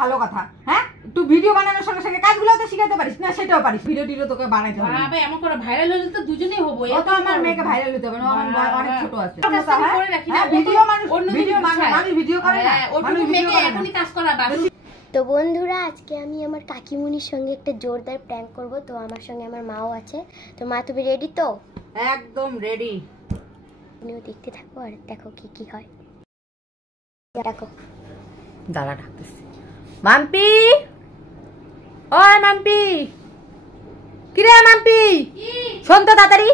ভালো কথা। হ্যাঁ, তুই ভিডিও বানানোর সঙ্গে সঙ্গে কাজগুলো তো শিখাতে পারিস না, সেটাও পারিস। ভিডিও তোকে বানাইতে হবে। বাবা এমন করে ভাইরাল হলে তো দুজনেই হবো। ও তো আমার মেয়েকে ভাইরাল হতে হবে না, অনেক ছোট আছে। ভিডিও মানুষ ভিডিও করে না, মানুষ মেয়েকে এখনই কাজ করা বাকি। তো বন্ধুরা, আজকে আমি আমার কাকিমুনির সঙ্গে একটা জোরদার প্র্যাঙ্ক করব। তো আমার সঙ্গে আমার মাও আছে। তো মা, তুমি রেডি তো? একদম রেডি। তুমিও দেখতে থাকো আর দেখো কি কি হয়। দেখো, দাঁড়া, ডাকতেছি। মাম্পি, ওই মাম্পি, কি রে মাম্পি, শোন তো তাড়াতাড়ি।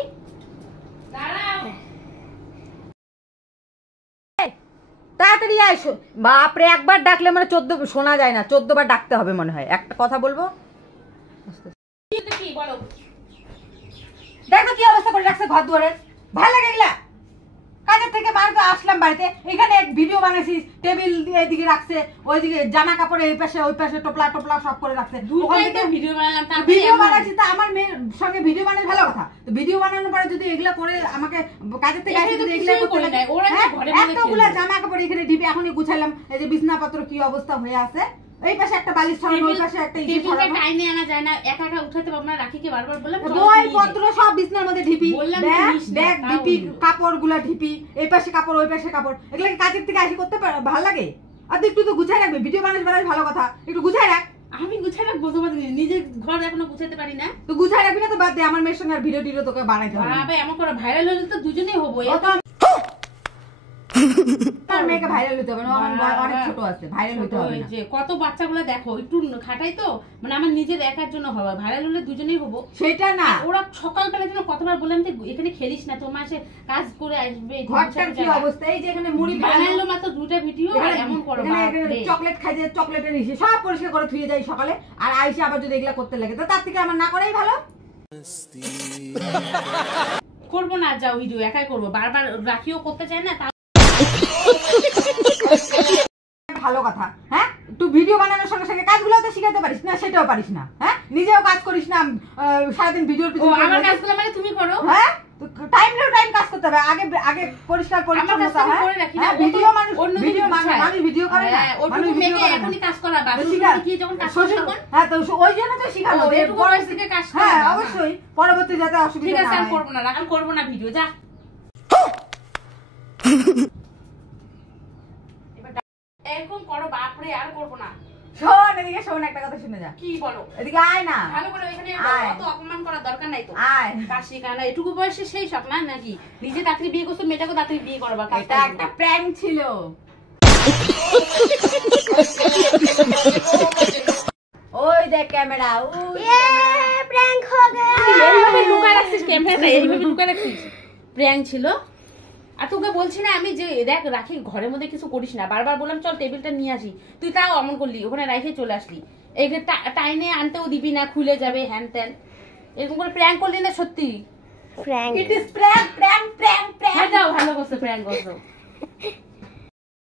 তাড়াতাড়ি আইসো। বাপরে, একবার ডাকলে মানে 14 শোনা যায় না, 14 বার ডাকতে হবে মনে হয়। একটা কথা বলবো, দেখো কি অবস্থা করে রাখছে ঘর দুয়ারের। ভালো লাগে এগুলা? কাজের থেকে বাড়িতে আসলাম, বাড়িতে এখানে ভিডিও বানাইছিস, টেবিল এদিকে রাখছে, ওইদিকে জামা কাপড় এই পাশে ওই পাশে টোপলা টোপলা সব করে রাখছে। ভিডিও বানালাম, ভিডিও বানাচ্ছি তা আমার মেয়ের সঙ্গে ভিডিও বানানো ভালো কথা। তো ভিডিও বানানোর পরে যদি এগুলা করে আমাকে কাজের থেকে আসে, যদি এগুলা করতে লাগে, এতগুলা জামা কাপড় এখানে ঢিপে এখনই গুছাইলাম। এই যে বিছনাপত্র কি অবস্থা হয়ে আছে, এই পাশে একটা বালিশ ছড়ানো, ওই পাশে একটা ইসে ছড়ানো। টাইনে আনা যায় না, একা একা উঠাতে পারবো না। রাখিকে বারবার বললাম বই পত্র সব বিছনার মধ্যে ঢিপি, ব্যাগ ঢিপি, কাপড়গুলা ঢিপি, এই পাশে কাপড় ওই পাশে কাপড়। এগুলা কাজের থেকে আসি করতে ভালো লাগে? আর একটু তো গুছাই রাখবি, ভিডিও বানাস ভালো কথা, একটু গুছাই রাখ। আমি গুছাই রাখবো, তোমার নিজের ঘর এখনো গুছাতে পারি না। তো গুছাই রাখবি না তো বাদ দে, আমার মেয়ের সঙ্গে আর ভিডিও তোকে বানাইতে হবে। বাবা এমন করে ভাইরাল হলে তো দুজনেই হবো। আমার মেয়েকে ভাইরাল হতে হবে না, অনেক ছোট আছে, ভাইরাল হতে হবে না। যে কত বাচ্চাগুলো দেখো, একটু খাটাই তো, মানে আমার নিজের একার জন্য হবে। ভাইরাল হলে দুজনেই হবো, সেটা না। ওরা সকালবেলার জন্য কতবার বললাম যে এখানে খেলিস না, তোমার এসে কাজ করে আসবে। ঘরটার কি অবস্থা, এই যে এখানে মুড়ি বানাইলো মাত্র 2টা ভিডিও, এমন করো। চকলেট খাই, যে চকলেটের ইসে সব পরিষ্কার করে ধুয়ে যাই সকালে, আর আইসে আবার যদি এগুলা করতে লাগে, তো তার থেকে আমার না করাই ভালো। করবো না, যাও ভিডিও একাই করবো। বারবার রাখিও করতে চাই না। ভালো কথা। হ্যাঁ, তুই ভিডিও বানানোর সঙ্গে সঙ্গে কাজগুলো তো শিখাতে পারিস না, সেটাও পারিস না। হ্যাঁ, নিজেও কাজ করিস না, সারাদিন ভিডিওর পিছনে। আমার কাজগুলো মানে তুমি করো। হ্যাঁ, টাইম কাজ করতে হবে। আগে পরিষ্কার পরিচ্ছন্নতা। হ্যাঁ, ভিডিও মানুষ ভিডিও করে না, মানুষ মেয়েকে এখনই কাজ করা বাকি। কি যখন কাজ করছ তখন, হ্যাঁ, তো ওই জন্য তো শিখানো বড় থেকে কাজ করা। হ্যাঁ, অবশ্যই, পরবর্তী যাতে অসুবিধা না হয়। ঠিক আছে, আমি করব না, আমি করব না ভিডিও। যা এরকম করো, বাপরে, আর করব না। শোন এদিকে, শোন, একটা কথা শুনে যা। কি বলো? এদিকে আয় না, ভালো করে এখানে অত অপমান করার দরকার নাই তো। আয়, কাশি কানা এটুকু বয়সে সেই সব না নাকি? নিজে তাড়াতাড়ি বিয়ে করছো, মেয়েটাকে তাড়াতাড়ি বিয়ে করবা। এটা একটা প্র্যাঙ্ক ছিল। ওই দেখ ক্যামেরা, প্র্যাঙ্ক হয়ে গেল। এইভাবে লুকায় রাখছিস ক্যামেরাটা, এইভাবে লুকায় রাখছিস। প্র্যাঙ্ক ছিল। আর তোকে বলছি না আমি যে দেখ রাখি ঘরের মধ্যে কিছু করিস না, বারবার বললাম চল টেবিলটা নিয়ে আসি, তুই তাও অমন করলি, ওখানে রাখে চলে আসলি। এই টাইনে আনতেও দিবি না, খুলে যাবে হ্যান ত্যান, এরকম করে প্র্যাঙ্ক করলি না? সত্যি prank, it is prank prank prank prank. যাও, ভালো করছো, প্র্যাঙ্ক করছো।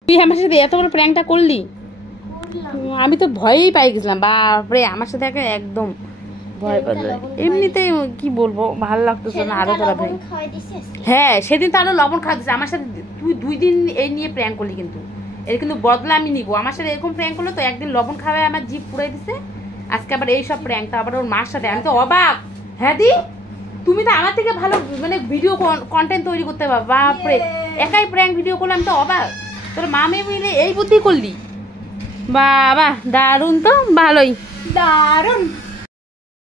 তুই আমার সাথে এত বড় প্র্যাঙ্কটা করলি, আমি তো ভয়ই পাই গেছিলাম। বাপরে, আমার সাথে একদম ভয় পেলে। এমনিতে কি বলবো, ভালো লাগতেছে না আরো তোরা ভাই। হ্যাঁ, সেদিন তো আরো লবণ খাওয়াতেছে আমার সাথে। তুই 2 দিন এই নিয়ে প্র্যাঙ্ক করলি, কিন্তু এর কিন্তু বদলা আমি নিবো। আমার সাথে এরকম প্র্যাঙ্ক করলো তো, একদিন লবণ খাওয়ায় আমার জিভ পুড়াই দিছে, আজকে আবার এইসব প্র্যাঙ্ক, তো আবার ওর মার সাথে। আমি তো অবাক। হ্যাঁ দি, তুমি তো আমার থেকে ভালো মানে ভিডিও কন্টেন্ট তৈরি করতে পারো। বাপরে, একাই প্র্যাঙ্ক ভিডিও করলাম, তো অবাক। তোর মা মেয়ে মিলে এই বুদ্ধি করলি, বাবা দারুণ তো, ভালোই, দারুণ।